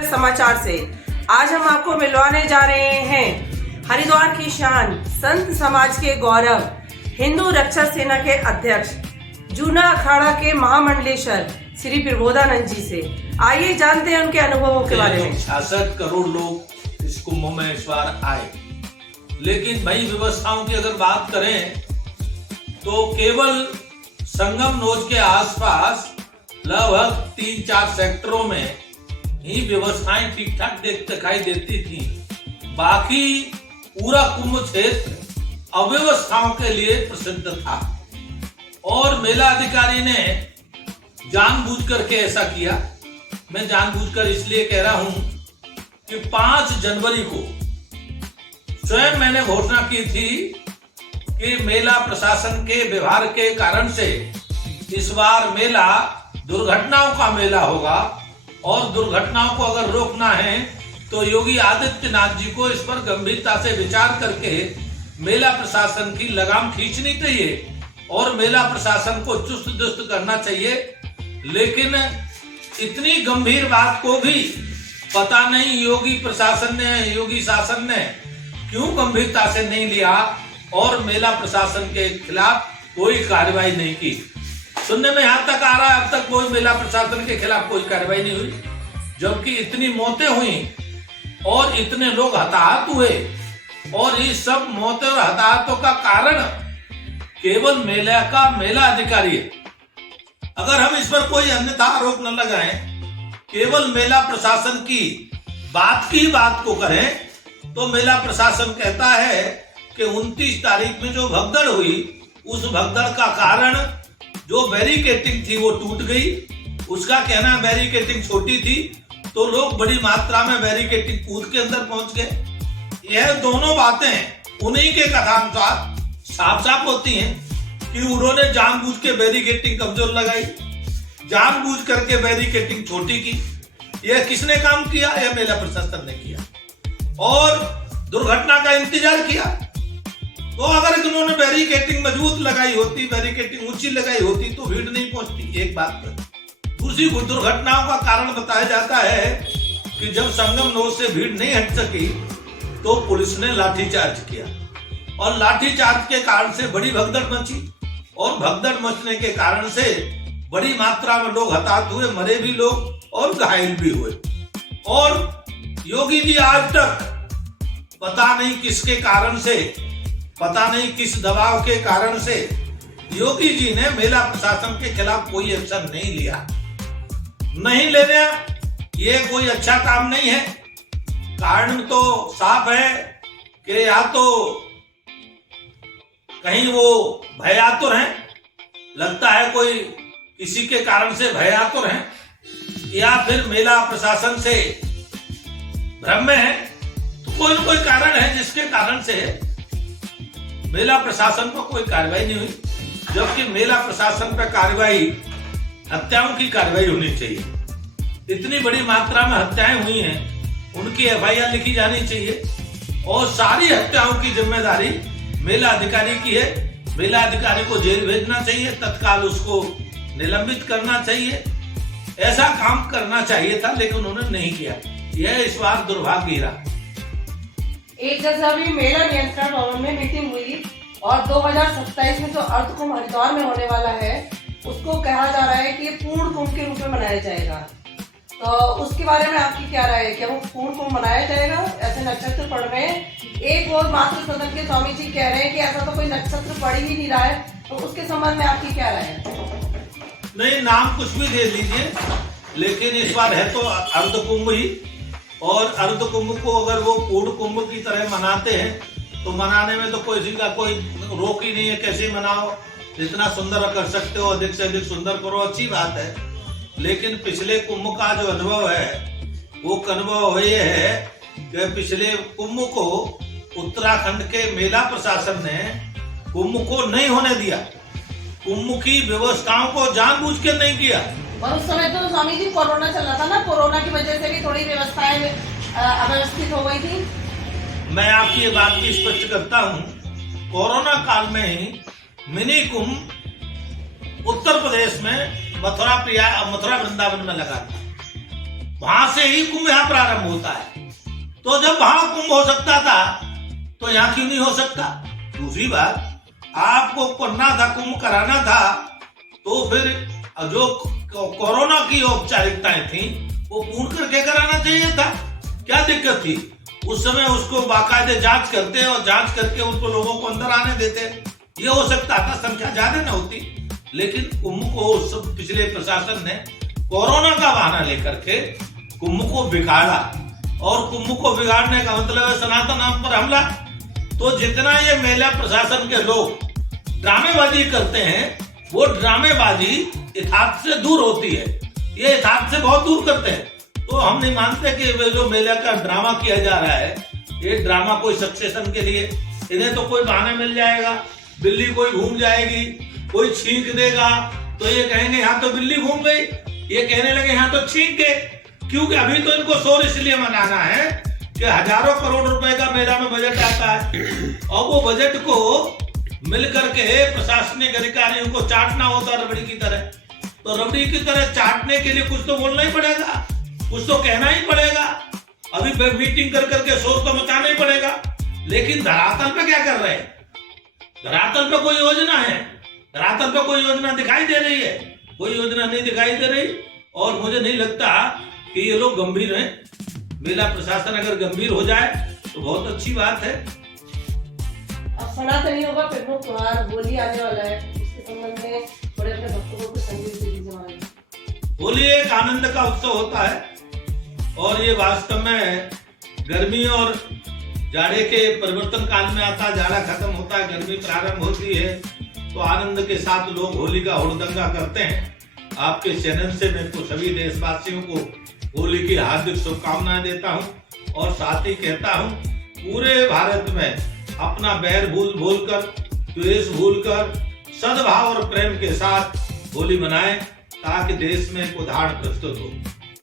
समाचार से आज हम आपको मिलवाने जा रहे हैं हरिद्वार की शान, संत समाज के गौरव, हिंदू रक्षा सेना के अध्यक्ष, जूना अखाड़ा के महामंडलेश्वर श्री प्रबोधानंद जी से। आइए जानते हैं उनके अनुभवों के बारे में। 66 करोड़ लोग इस कुंभ में इस बार आए, लेकिन भाई व्यवस्थाओं की अगर बात करें तो केवल संगम नोज के आसपास लगभग 3-4 सेक्टरों में ही व्यवस्थाएं ठीक ठाक दिखाई देती थी। बाकी पूरा कुंभ क्षेत्र अव्यवस्थाओं के लिए प्रसिद्ध था और मेला अधिकारी ने जानबूझकर के ऐसा किया। मैं जानबूझकर इसलिए कह रहा हूं कि 5 जनवरी को स्वयं मैंने घोषणा की थी कि मेला प्रशासन के व्यवहार के कारण से इस बार मेला दुर्घटनाओं का मेला होगा और दुर्घटनाओं को अगर रोकना है तो योगी आदित्यनाथ जी को इस पर गंभीरता से विचार करके मेला प्रशासन की लगाम खींचनी चाहिए और मेला प्रशासन को चुस्त दुरुस्त करना चाहिए। लेकिन इतनी गंभीर बात को भी पता नहीं योगी प्रशासन ने, योगी शासन ने क्यों गंभीरता से नहीं लिया और मेला प्रशासन के खिलाफ कोई कार्रवाई नहीं की। सुनने में यहां तक आ रहा है अब तक कोई मेला प्रशासन के खिलाफ कोई कार्रवाई नहीं हुई, जबकि इतनी मौतें हुई और इतने लोग हताहत हुए और इस सब मौतें और हताहतों का कारण केवल मेला अधिकारी है। अगर हम इस पर कोई अन्यथा आरोप न लगाएं, केवल मेला प्रशासन की बात को करें तो मेला प्रशासन कहता है कि 29 तारीख में जो भगदड़ हुई उस भगदड़ का कारण जो बैरिकेटिंग थी वो टूट गई। उसका कहना है बैरिकेटिंग छोटी थी तो लोग बड़ी मात्रा में बैरिकेटिंग कूद के अंदर पहुंच गए। यह दोनों बातें उन्हीं के कथानुसार साफ साफ होती हैं कि उन्होंने जानबूझ के बैरिकेटिंग कमजोर लगाई, जानबूझ करके बैरिकेटिंग छोटी की। यह किसने काम किया? यह मेला प्रशासन ने किया और दुर्घटना का इंतजार किया। तो अगर इन्होंने बैरिकेटिंग मजबूत लगाई होती, बैरिकेटिंग ऊंची लगाई होती तो भीड़ नहीं पहुंचती। एक बात पर दूसरी दुर्घटनाओं का कारण बताया जाता है कि जब संगम नोज से भीड़ नहीं हट सकी तो पुलिस ने लाठीचार्ज किया और लाठीचार्ज के कारण से बड़ी भगदड़ मची और भगदड़ मचने के कारण से बड़ी मात्रा में लोग हताहत हुए, मरे भी लोग और घायल भी हुए। और योगी जी आज तक पता नहीं किसके कारण से, पता नहीं किस दबाव के कारण से योगी जी ने मेला प्रशासन के खिलाफ कोई एक्शन नहीं लिया। नहीं लेना ये कोई अच्छा काम नहीं है। कारण तो साफ है कि या तो कहीं वो भयातुर हैं, लगता है कोई किसी के कारण से भयातुर हैं, या फिर मेला प्रशासन से भ्रम में है। तो कोई न कोई कारण है जिसके कारण से मेला प्रशासन पर कोई कार्रवाई नहीं हुई, जबकि मेला प्रशासन पर कार्रवाई हत्याओं की कार्रवाई होनी चाहिए। इतनी बड़ी मात्रा में हत्याएं हुई हैं, उनकी एफआईआर लिखी जानी चाहिए और सारी हत्याओं की जिम्मेदारी मेला अधिकारी की है। मेला अधिकारी को जेल भेजना चाहिए, तत्काल उसको निलंबित करना चाहिए। ऐसा काम करना चाहिए था लेकिन उन्होंने नहीं किया। यह इस बार दुर्भाग्य रहा। एक जगह मेला नियंत्रण भवन में मीटिंग हुई और 2027 में जो अर्ध कुंभ हरिद्वार में होने वाला है उसको कहा जा रहा है कि ये पूर्ण कुंभ के रूप में मनाया जाएगा। तो उसके बारे में आपकी क्या राय है? क्या वो पूर्ण कुंभ मनाया जाएगा? ऐसे नक्षत्र पड़ रहे हैं, एक और मातृ सदन के स्वामी जी कह रहे हैं कि ऐसा तो कोई नक्षत्र पड़ ही नहीं रहा है, तो उसके संबंध में आपकी क्या राय है? नहीं, नाम कुछ भी दे लीजिए, लेकिन इस बार है तो अर्ध कुंभ ही, और अर्ध कुंभ को अगर वो पूर्ण कुंभ की तरह मनाते हैं तो मनाने में तो कोई रोक ही नहीं है। कैसे मनाओ, जितना सुंदर कर सकते हो अधिक से अधिक सुंदर करो, अच्छी बात है। लेकिन पिछले कुंभ का जो अनुभव है वो अनुभव ये है कि पिछले कुंभ को उत्तराखंड के मेला प्रशासन ने कुंभ को नहीं होने दिया, कुंभ की व्यवस्थाओं को जानबूझ के नहीं किया। और उस समय तो स्वामी जी कोरोना चल रहा था ना, कोरोना की वजह से भी थोड़ी व्यवस्थाएं अव्यवस्थित हो गई थी। मैं आपकी ये बात की स्पष्ट करता हूँ, कोरोना काल में ही मिनी कुंभ उत्तर प्रदेश में मथुरा वृंदावन में लगा था। वहां से ही कुंभ यहाँ प्रारंभ होता है। तो जब वहां कुंभ हो सकता था तो यहाँ क्यों नहीं हो सकता? दूसरी बात, आपको करना था, कुंभ कराना था, तो फिर जो कोरोना की औपचारिकताएं थी वो पूर्ण करके कराना चाहिए था। क्या दिक्कत थी? उस समय उसको बाकायदे जांच करते और जांच करके उसको लोगों को अंदर आने देते, ये हो सकता था, संख्या ज्यादा न होती। लेकिन कुंभ को उस पिछले प्रशासन ने कोरोना का बहाना लेकर के कुंभ को बिगाड़ा, और कुंभ को बिगाड़ने का मतलब है सनातन धर्म पर हमला। तो जितना ये मेला प्रशासन के लोग ड्रामेबाजी करते हैं, वो ड्रामेबाजी यथार्थ से दूर होती है, ये यथार्थ से बहुत दूर करते हैं। तो हम नहीं मानते कि वे जो मेला का ड्रामा किया जा रहा है, ये ड्रामा कोई सक्सेशन के लिए, इन्हें तो कोई बहाना मिल जाएगा, बिल्ली कोई घूम जाएगी, कोई छींक देगा तो ये कहेंगे यहाँ तो बिल्ली घूम गई, ये कहने लगे यहाँ तो छींक गए। क्योंकि अभी तो इनको शोर इसलिए मनाना है कि हजारों करोड़ रुपए का मेला में बजट आता है, और वो बजट को मिलकर के प्रशासनिक अधिकारियों को चाटना होता है रबड़ी की तरह। तो रबड़ी की तरह चाटने के लिए कुछ तो बोलना ही पड़ेगा, कुछ तो कहना ही पड़ेगा, अभी मीटिंग कर करके शोर तो मचाना ही पड़ेगा। लेकिन धरातल पे क्या कर रहे हैं? धरातल पे कोई योजना है? धरातल पे कोई योजना दिखाई दे रही है? कोई योजना नहीं दिखाई दे रही। और मुझे नहीं लगता कि ये लोग गंभीर हैं। मेला प्रशासन अगर गंभीर हो जाए तो बहुत अच्छी बात है। अब सनातनी होगा, प्रमुख त्योहार होली आने वाला है, इसके संबंध में थोड़े अपने भक्तों को संदेश दे दीजिए हमारे। होली एक आनंद का उत्सव होता है, और ये वास्तव में गर्मी और जाड़े के परिवर्तन काल में आता है। जाड़ा खत्म होता है, गर्मी प्रारंभ होती है, तो आनंद के साथ लोग होली का हुड़दंगा करते हैं। आपके चैनल से मैं तो सभी देशवासियों को होली की हार्दिक शुभकामनाएं देता हूं, और साथ ही कहता हूं पूरे भारत में अपना बैर भूलकर, द्वेष भूलकर सद्भाव और प्रेम के साथ होली मनाएं, ताकि देश में एक उदाहरण प्रस्तुत हो।